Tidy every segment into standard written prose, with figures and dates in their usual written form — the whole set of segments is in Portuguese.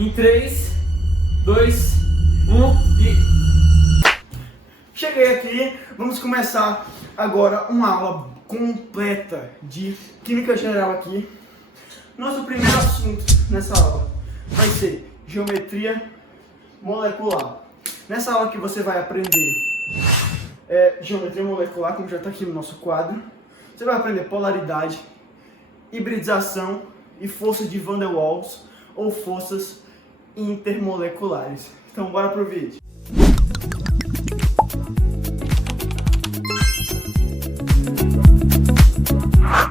Em 3, 2, 1 e... Cheguei aqui, vamos começar agora uma aula completa de Química Geral aqui. Nosso primeiro assunto nessa aula vai ser Geometria Molecular. Nessa aula que você vai aprender Geometria Molecular, como já está aqui no nosso quadro. Você vai aprender polaridade, hibridização e força de Van der Waals ou forças intermoleculares. Então bora pro vídeo.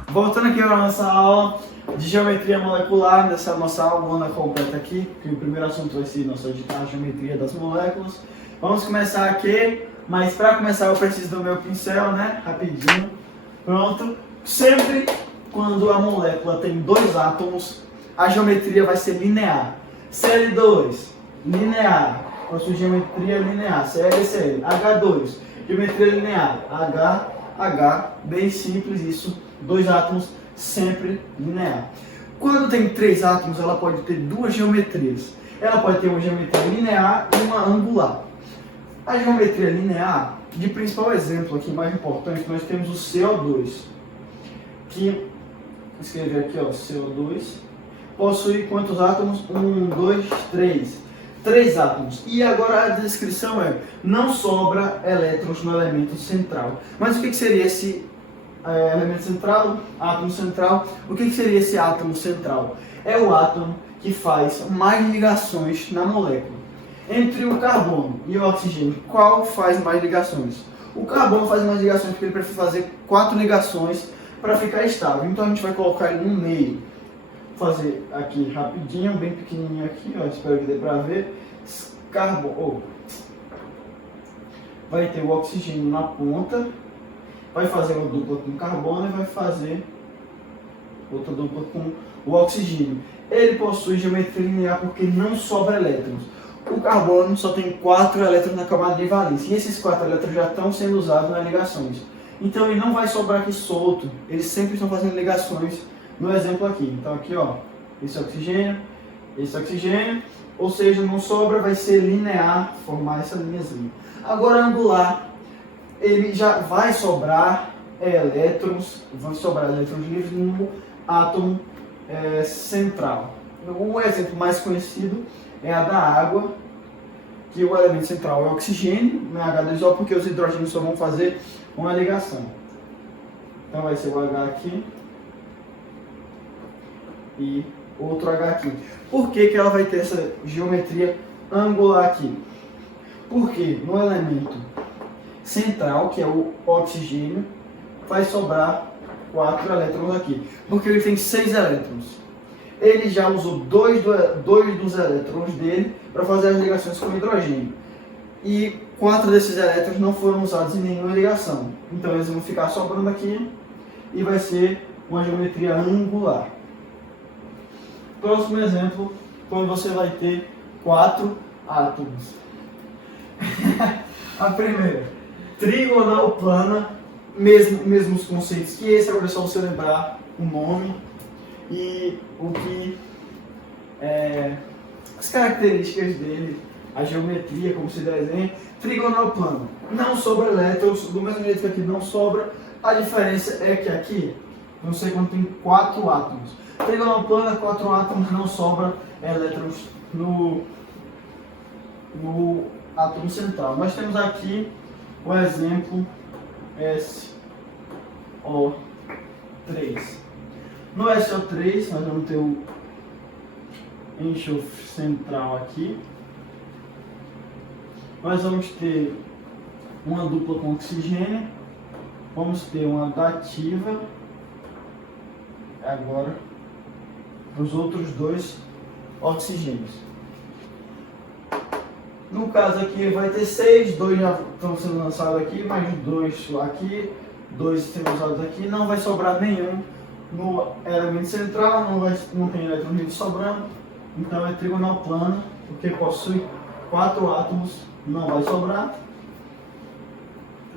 Voltando aqui para a nossa aula de geometria molecular, nessa nossa aula completa aqui, que o primeiro assunto vai ser a geometria das moléculas. Vamos começar aqui, mas para começar eu preciso do meu pincel, né? Rapidinho. Pronto. Sempre quando a molécula tem dois átomos, a geometria vai ser linear. Cl2, linear. Com a sua geometria linear. Cl, H2, geometria linear. H, bem simples isso. Dois átomos sempre linear. Quando tem três átomos, ela pode ter duas geometrias. Ela pode ter uma geometria linear e uma angular. A geometria linear, de principal exemplo aqui, mais importante, nós temos o CO2, que, vou escrever aqui, ó, CO2, possui quantos átomos? 1, 2, 3. 3 átomos. E agora a descrição é, não sobra elétrons no elemento central. Mas o que seria esse elemento central? Átomo central. O que seria esse átomo central? É o átomo que faz mais ligações na molécula. Entre o carbono e o oxigênio, qual faz mais ligações? O carbono faz mais ligações porque ele precisa fazer 4 ligações para ficar estável. Então a gente vai colocar ele no meio. Vou fazer aqui rapidinho, bem pequenininho aqui, ó, espero que dê para ver. Carbono. Vai ter o oxigênio na ponta. Vai fazer uma dupla com carbono e vai fazer outra dupla com o oxigênio. Ele possui geometria linear porque não sobra elétrons. O carbono só tem 4 elétrons na camada de valência. E esses 4 elétrons já estão sendo usados nas ligações. Então ele não vai sobrar aqui solto. Eles sempre estão fazendo ligações no exemplo aqui. Então aqui, ó, esse oxigênio. Ou seja, não sobra, vai ser linear, formar essa linhazinha. Agora angular, ele já vai sobrar elétrons, livres no átomo central. O exemplo mais conhecido é a da água, que o elemento central é oxigênio, não é H2O, porque os hidrogênios só vão fazer uma ligação. Então vai ser o H aqui e outro H aqui. Por que ela vai ter essa geometria angular aqui? Porque no elemento central, que é o oxigênio, vai sobrar 4 elétrons aqui. Porque ele tem 6 elétrons. Ele já usou dois dos elétrons dele para fazer as ligações com o hidrogênio. E 4 desses elétrons não foram usados em nenhuma ligação. Então eles vão ficar sobrando aqui e vai ser uma geometria angular. Próximo exemplo, quando você vai ter 4 átomos. A primeira, trigonal plana, mesmos conceitos que esse, agora é só você lembrar o nome e o que as características dele, a geometria, como se desenha. Trigonal plano, não sobra elétrons, do mesmo jeito que aqui não sobra. A diferença é que aqui, não sei quando tem 4 átomos. Trigonal plana, 4 átomos, não sobra elétrons no átomo central. Nós temos aqui o exemplo SO3. No SO3 nós vamos ter o enxofre central aqui. Nós vamos ter uma dupla com oxigênio. Vamos ter uma dativa. Agora, os outros 2 oxigênios. No caso aqui vai ter 6, 2 já estão sendo lançados aqui, mais 2 aqui, 2 sendo usados aqui. Não vai sobrar nenhum no elemento central, não tem elétrons sobrando. Então é trigonal plano, porque possui 4 átomos, não vai sobrar.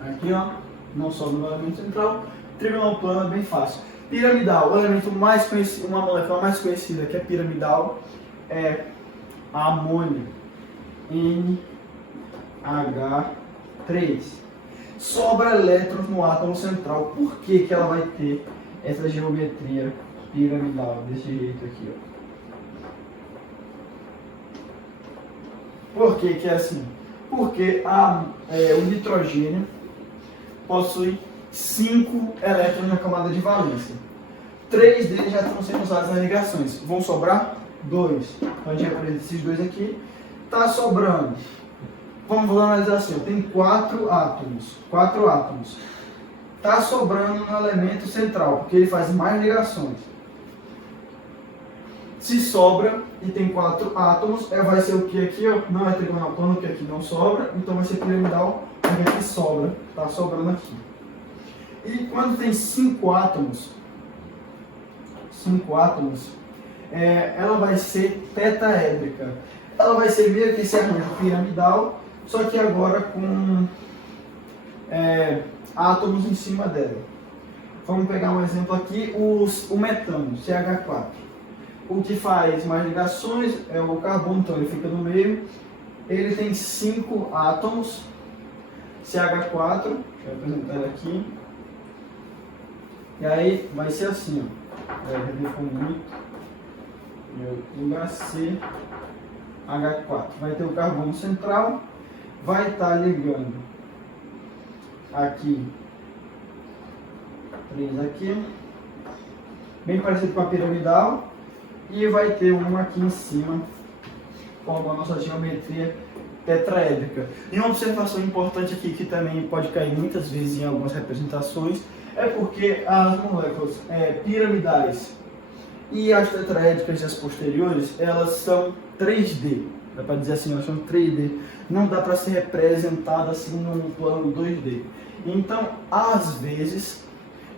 Aqui, ó, não sobra no elemento central. Trigonal plano é bem fácil. Piramidal, o elemento mais conhecido, uma molécula mais conhecida que é piramidal, é amônio, NH3. Sobra elétrons no átomo central. Por que que ela vai ter essa geometria piramidal desse jeito aqui, ó? Por que que é assim? Porque o nitrogênio possui 5 elétrons na camada de valência. 3 deles já estão sendo usados nas ligações. Vão sobrar 2. Então a gente representa esses 2 aqui. Está sobrando. Vamos analisar assim. Tem 4 átomos. 4 átomos. Está sobrando no elemento central, porque ele faz mais ligações. Se sobra e tem 4 átomos, vai ser o que aqui, ó, não é trigonal plano, porque aqui não sobra, então vai ser piramidal, porque aqui sobra, está sobrando aqui. E quando tem 5 átomos, ela vai ser tetaédrica. Ela vai ser meio que esse arranjo piramidal, só que agora com átomos em cima dela. Vamos pegar um exemplo aqui, o metano, CH4. O que faz mais ligações é o carbono, então ele fica no meio. Ele tem 5 átomos, CH4, deixa eu apresentar ele aqui. E aí vai ser assim, ó. Vai ficou muito. HC-H4. Vai ter o carbono central, vai estar ligando aqui 3 aqui, bem parecido com a piramidal. E vai ter um aqui em cima, formando a nossa geometria tetraédrica. E uma observação importante aqui, que também pode cair muitas vezes em algumas representações, é porque as moléculas piramidais e as tetraédricas e as posteriores, elas são 3D. Dá para dizer assim, elas são 3D. Não dá para ser representada assim num plano 2D. Então, às vezes,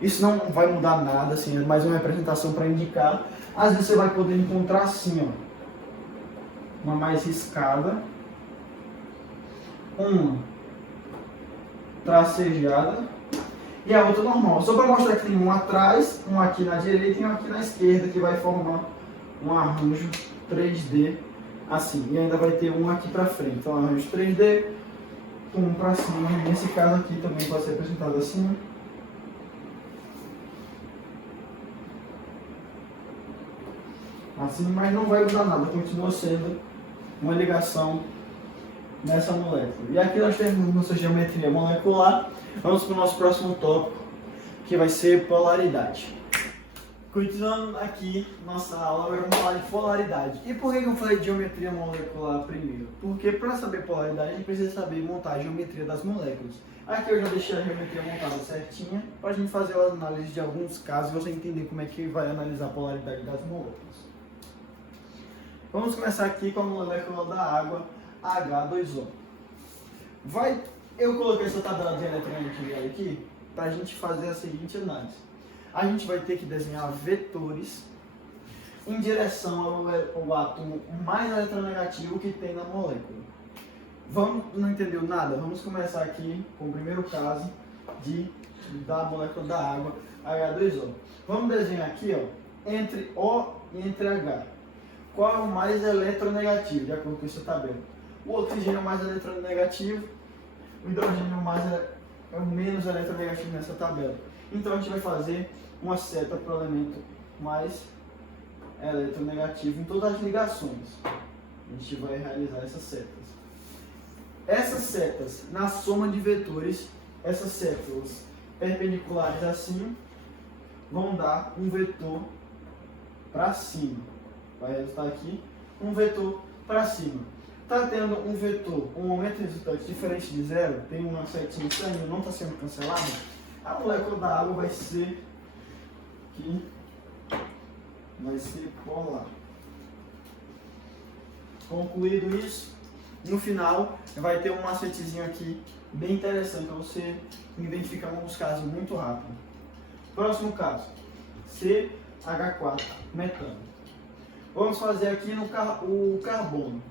isso não vai mudar nada, assim, é mais uma representação para indicar. Às vezes você vai poder encontrar assim, ó, uma mais riscada, uma tracejada e a outra normal. Só para mostrar que tem um atrás, um aqui na direita e um aqui na esquerda, que vai formar um arranjo 3D assim. E ainda vai ter um aqui para frente. Então, arranjo 3D, um para cima. Nesse caso aqui também pode ser representado assim. Assim, mas não vai usar nada, continua sendo uma ligação nessa molécula. E aqui nós temos nossa geometria molecular. Vamos para o nosso próximo tópico, que vai ser polaridade. Continuando aqui nossa aula, agora vamos falar de polaridade. E por que eu falei de geometria molecular primeiro? Porque para saber polaridade, a gente precisa saber montar a geometria das moléculas. Aqui eu já deixei a geometria montada certinha, para a gente fazer a análise de alguns casos e você entender como é que vai analisar a polaridade das moléculas. Vamos começar aqui com a molécula da água, H2O. Eu coloquei essa tabela de eletronegatividade aqui para a gente fazer a seguinte análise. A gente vai ter que desenhar vetores em direção ao átomo mais eletronegativo que tem na molécula. Não entendeu nada? Vamos começar aqui com o primeiro caso da molécula da água, H2O. Vamos desenhar aqui, ó, entre O e entre H. Qual é o mais eletronegativo, de acordo com essa tabela? O oxigênio é o mais eletronegativo, o hidrogênio é o menos eletronegativo nessa tabela. Então a gente vai fazer uma seta para o elemento mais eletronegativo em todas as ligações. A gente vai realizar essas setas. Essas setas, na soma de vetores, essas setas perpendiculares assim, vão dar um vetor para cima. Vai resultar aqui um vetor para cima. Está tendo um vetor, um aumento de resultante diferente de zero, tem uma setinha saindo, não está sendo cancelada, a molécula da água vai ser polar. Concluído isso, no final vai ter um macetezinho aqui bem interessante para você identificar alguns casos muito rápido. Próximo caso, CH4, metano. Vamos fazer aqui o carbono.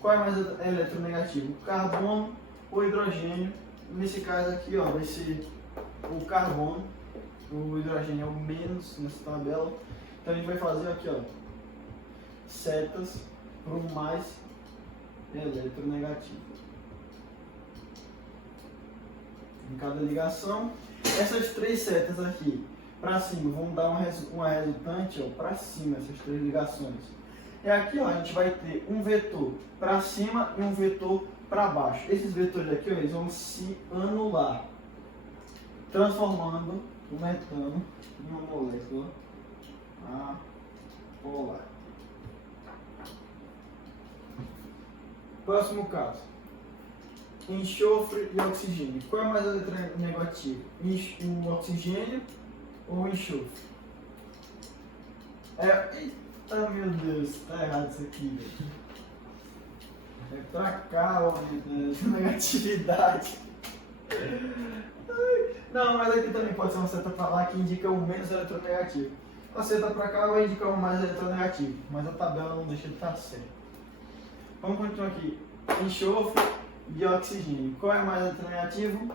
Qual é mais eletronegativo? O carbono ou hidrogênio? Nesse caso aqui, ó, vai ser o carbono. O hidrogênio é o menos nessa tabela. Então a gente vai fazer aqui, ó, setas para o mais eletronegativo. Em cada ligação, essas três setas aqui para cima vão dar uma resultante para cima, essas três ligações. E aqui ó, a gente vai ter um vetor para cima e um vetor para baixo. Esses vetores aqui ó, eles vão se anular, transformando o metano em uma molécula apolar. Próximo caso. Enxofre e oxigênio. Qual é mais eletronegativo? O oxigênio ou o enxofre? Eita, meu Deus, tá errado isso aqui, velho. É pra cá, ó, negatividade. Não, mas aqui também pode ser uma seta pra lá que indica o menos eletronegativo. A seta pra cá vai indicar o mais eletronegativo, mas a tabela não deixa de estar certa. Vamos continuar aqui. Enxofre e oxigênio. Qual é mais eletronegativo?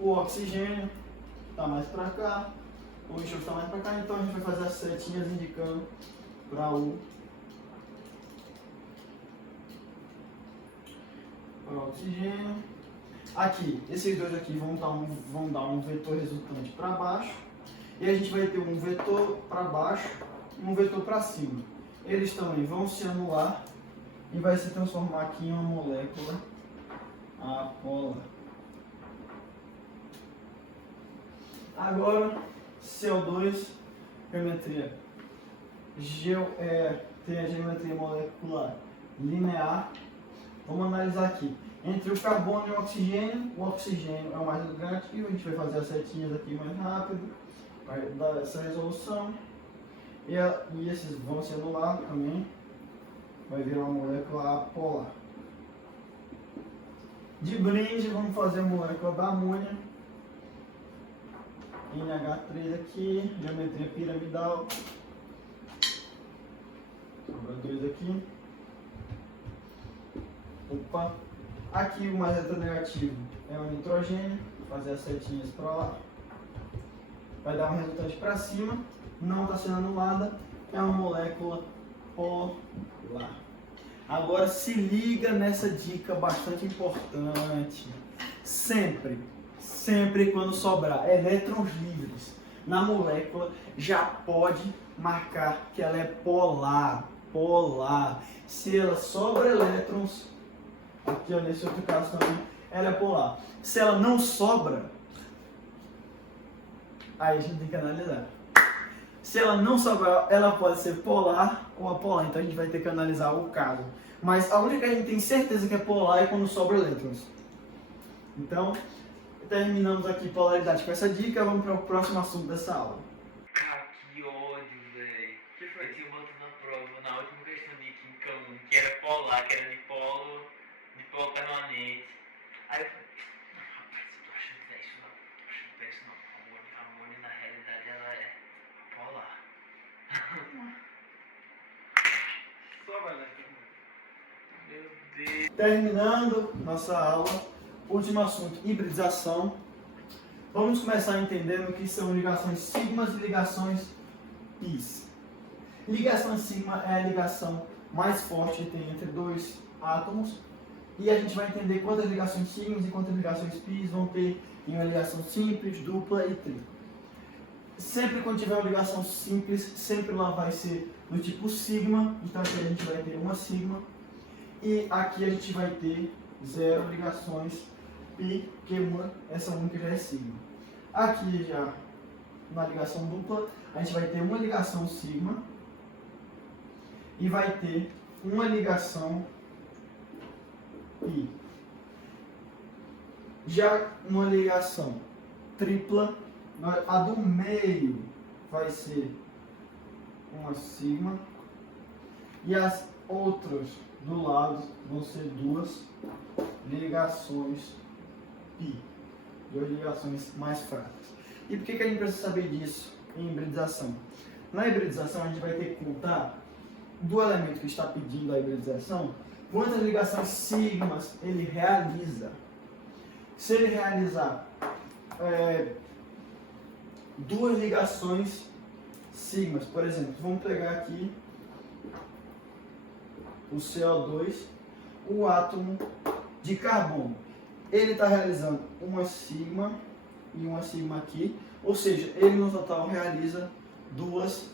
O oxigênio está mais para cá, o enxofre está mais para cá, então a gente vai fazer as setinhas indicando para o oxigênio. Aqui, esses dois aqui vão dar um vetor resultante para baixo, e a gente vai ter um vetor para baixo e um vetor para cima. Eles também vão se anular e vai se transformar aqui em uma molécula apolar. Agora, CO2, geometria. Tem a geometria molecular linear. Vamos analisar aqui. Entre o carbono e o oxigênio é o mais eletronegativo. A gente vai fazer as setinhas aqui mais rápido, vai dar essa resolução. E esses vão se anular também. Vai virar uma molécula apolar. De brinde, vamos fazer a molécula da amônia. NH3 aqui, geometria piramidal. Sobra 2 aqui. Opa! Aqui o mais eletronegativo é o nitrogênio. Vou fazer as setinhas para lá. Vai dar um resultante para cima. Não está sendo anulada. É uma molécula polar. Agora se liga nessa dica bastante importante. Sempre quando sobrar elétrons livres na molécula, já pode marcar que ela é polar. Se ela sobra elétrons, aqui ó, nesse outro caso também, ela é polar. Se ela não sobra, aí a gente tem que analisar. Se ela não sobrar, ela pode ser polar ou apolar, então a gente vai ter que analisar o caso. Mas a única que a gente tem certeza que é polar é quando sobra elétrons. Então, terminamos aqui polaridade com essa dica, vamos para o próximo assunto dessa aula. Ah, que ódio, velho. Eu tinha botado na prova, na última questão de Química 1, que era polar, que era dipolo permanente. Aí eu falei, rapaz, eu tô achando que é isso não. A amônia na realidade ela é polar. Só vai lá, meu Deus. Terminando nossa aula, último assunto, hibridização. Vamos começar entendendo o que são ligações sigmas e ligações pis. Ligação sigma é a ligação mais forte que tem entre dois átomos. E a gente vai entender quantas ligações sigmas e quantas ligações pis vão ter em uma ligação simples, dupla e tripla. Sempre quando tiver uma ligação simples, sempre lá vai ser do tipo sigma. Então aqui a gente vai ter uma sigma. E aqui a gente vai ter 0 ligações pi, porque essa única já é sigma. Aqui já na ligação dupla, a gente vai ter uma ligação sigma e vai ter uma ligação pi. Já numa ligação tripla, a do meio vai ser uma sigma e as outras do lado vão ser duas ligações pi, duas ligações mais fracas. E por que a gente precisa saber disso em hibridização? Na hibridização a gente vai ter que contar do elemento que está pedindo a hibridização quantas ligações sigmas ele realiza. Se ele realizar duas ligações sigmas, por exemplo, vamos pegar aqui o CO2, o átomo de carbono. Ele está realizando uma sigma e uma sigma aqui, ou seja, ele no total realiza duas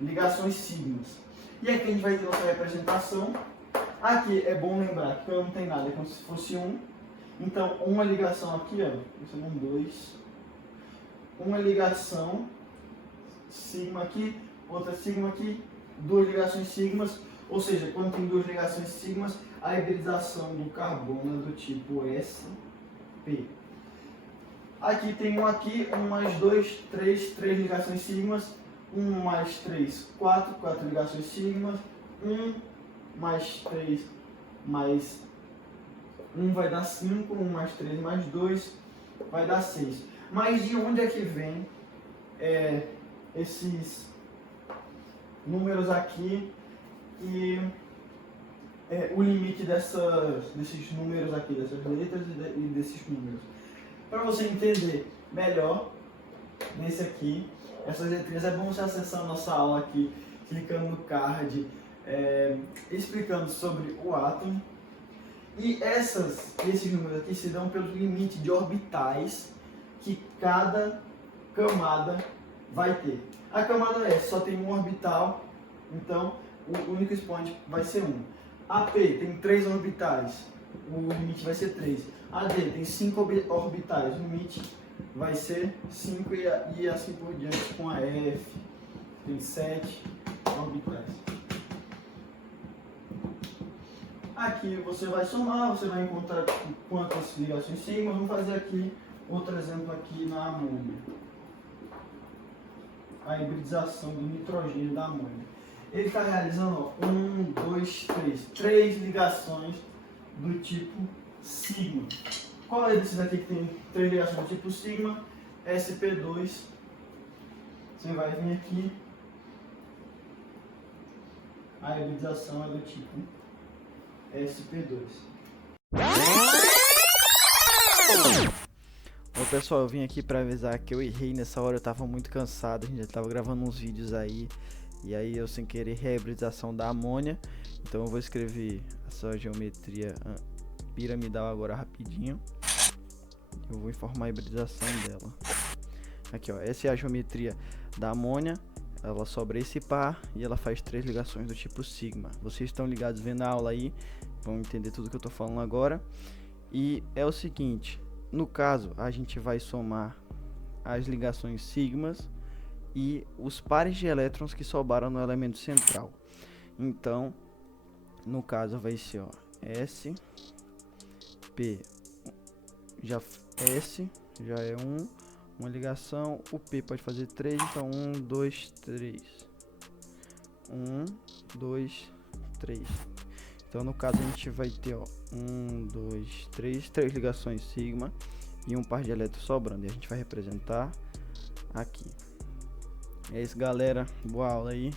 ligações sigmas. E aqui a gente vai ter nossa representação. Aqui é bom lembrar que quando não tem nada é como se fosse um. Então, uma ligação aqui, ó, são dois. Uma ligação sigma aqui, outra sigma aqui, duas ligações sigmas. Ou seja, quando tem duas ligações sigmas, a hibridação do carbono é do tipo sp. Aqui tem um mais dois, três ligações sigmas. 1 mais 3, 4 ligações sigmas. 1 mais 3 mais 1 vai dar 5, 1 mais 3 mais 2 vai dar 6. Mas de onde é que vem esses números aqui e o limite desses números aqui, dessas letras e desses números? Para você entender melhor, nesse aqui, essas letrinhas, é bom você acessar a nossa aula aqui, clicando no card, explicando sobre o átomo. E esses números aqui se dão pelo limite de orbitais que cada camada vai ter. A camada S só tem um orbital, então o único expoente vai ser 1. AP tem 3 orbitais, o limite vai ser 3. AD tem 5 orbitais, o limite vai ser 5 e assim por diante com a F, tem 7 orbitais. Aqui você vai somar, você vai encontrar quantas ligações sigma. Vamos fazer aqui outro exemplo aqui na amônia. A hibridização do nitrogênio da amônia. Ele está realizando 3 ligações do tipo sigma. Qual é desses aqui que tem 3 ligações do tipo sigma? sp2. Você vai vir aqui. A hibridização é do tipo sp2. Ô pessoal, eu vim aqui pra avisar que eu errei nessa hora, eu tava muito cansado, a gente já tava gravando uns vídeos aí. E aí eu sem querer errei a hibridização da amônia. Então eu vou escrever essa geometria piramidal agora rapidinho. Eu vou informar a hibridização dela. Aqui ó, essa é a geometria da amônia. Ela sobra esse par e ela faz 3 ligações do tipo sigma. Vocês estão ligados vendo a aula aí, vão entender tudo que eu tô falando agora. E é o seguinte, no caso a gente vai somar as ligações sigmas e os pares de elétrons que sobraram no elemento central. Então, no caso vai ser ó, S, P, S já é uma ligação, o P pode fazer 3, então 1, 2, 3. 1, 2, 3. Então no caso a gente vai ter ó, 1, 2, 3 ligações sigma e um par de elétrons sobrando. E a gente vai representar aqui. É isso galera, boa aula aí.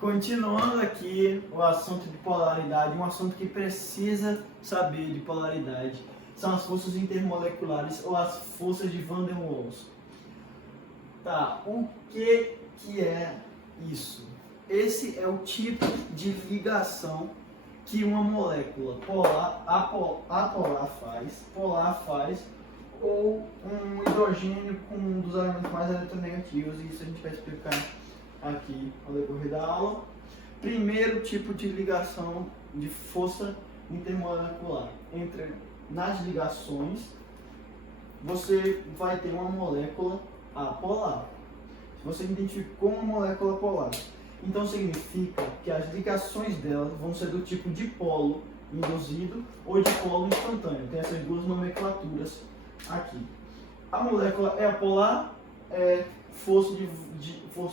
Continuando aqui o assunto de polaridade, um assunto que precisa saber de polaridade. São as forças intermoleculares ou as forças de Van der Waals. Tá, o que é isso? Esse é o tipo de ligação que uma molécula apolar faz, ou um hidrogênio com um dos elementos mais eletronegativos, e isso a gente vai explicar aqui ao decorrer da aula. Primeiro tipo de ligação de força intermolecular. Nas ligações, você vai ter uma molécula apolar. Você identificou uma molécula polar, então significa que as ligações dela vão ser do tipo dipolo induzido ou dipolo instantâneo. Tem essas duas nomenclaturas aqui. A molécula é apolar, é força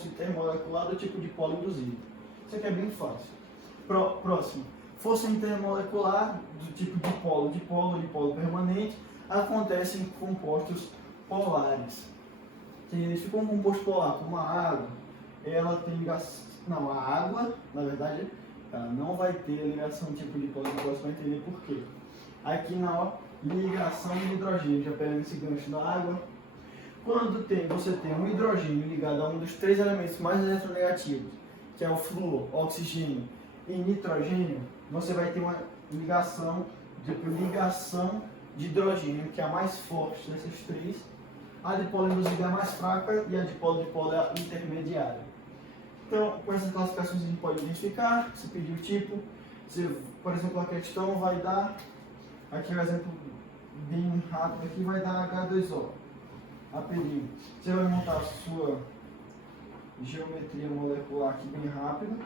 intermolecular do tipo dipolo induzido. Isso aqui é bem fácil. Próximo. Força intermolecular do tipo dipolo permanente acontece em compostos polares. Se identifica um composto polar como a água, ela tem ligação. Não, a água, na verdade, ela não vai ter ligação tipo dipolo, você vai entender por quê. Aqui na ligação de hidrogênio, já pegando esse gancho da água. Quando você tem um hidrogênio ligado a um dos 3 elementos mais eletronegativos, que é o flúor, oxigênio e nitrogênio, você vai ter uma ligação de hidrogênio, que é a mais forte dessas três. A dipolo induzida é a mais fraca e a dipolo é a intermediária. Então, com essas classificações a gente pode identificar, se pedir o tipo, se, por exemplo, a questão vai dar, aqui um exemplo bem rápido aqui, vai dar H2O. A pedir, você vai montar a sua geometria molecular aqui bem rápido,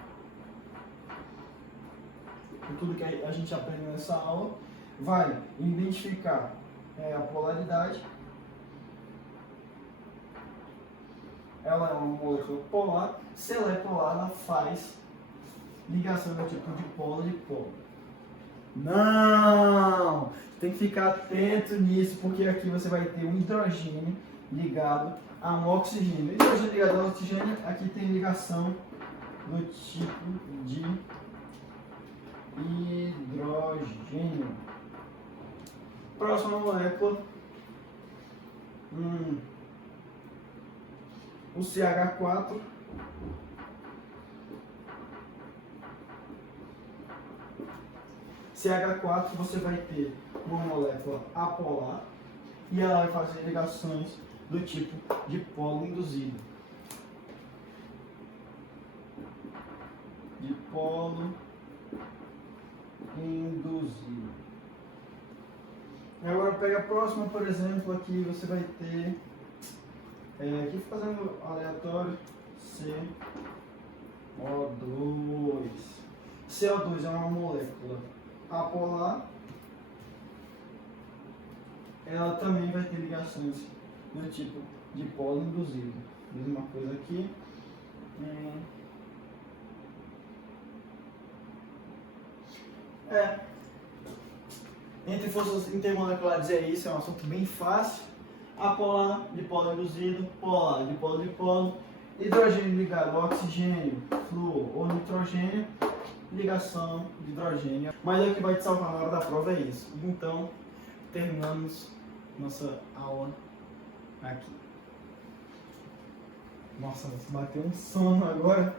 com tudo que a gente aprende nessa aula, vai identificar a polaridade. Ela é uma molécula polar. Se ela é polar, ela faz ligação do tipo de polo de polo. Não! Tem que ficar atento nisso, porque aqui você vai ter um hidrogênio ligado a um oxigênio. Hidrogênio ligado a um oxigênio, aqui tem ligação do tipo de hidrogênio. Próxima molécula. O CH4. CH4 você vai ter uma molécula apolar e ela vai fazer ligações do tipo de polo induzido. De polo induzido. E agora pega a próxima, por exemplo, aqui você vai ter, aqui fazendo aleatório, CO2. CO2 é uma molécula apolar, ela também vai ter ligações do tipo de polo induzido. Mesma coisa aqui. Entre forças intermoleculares é isso, é um assunto bem fácil. Apolar, dipolo induzido, polar, dipolo dipolo, hidrogênio ligado ao oxigênio, flúor ou nitrogênio, ligação de hidrogênio. Mas é o que vai te salvar na hora da prova, é isso. Então, terminamos nossa aula aqui. Nossa, bateu um sono agora.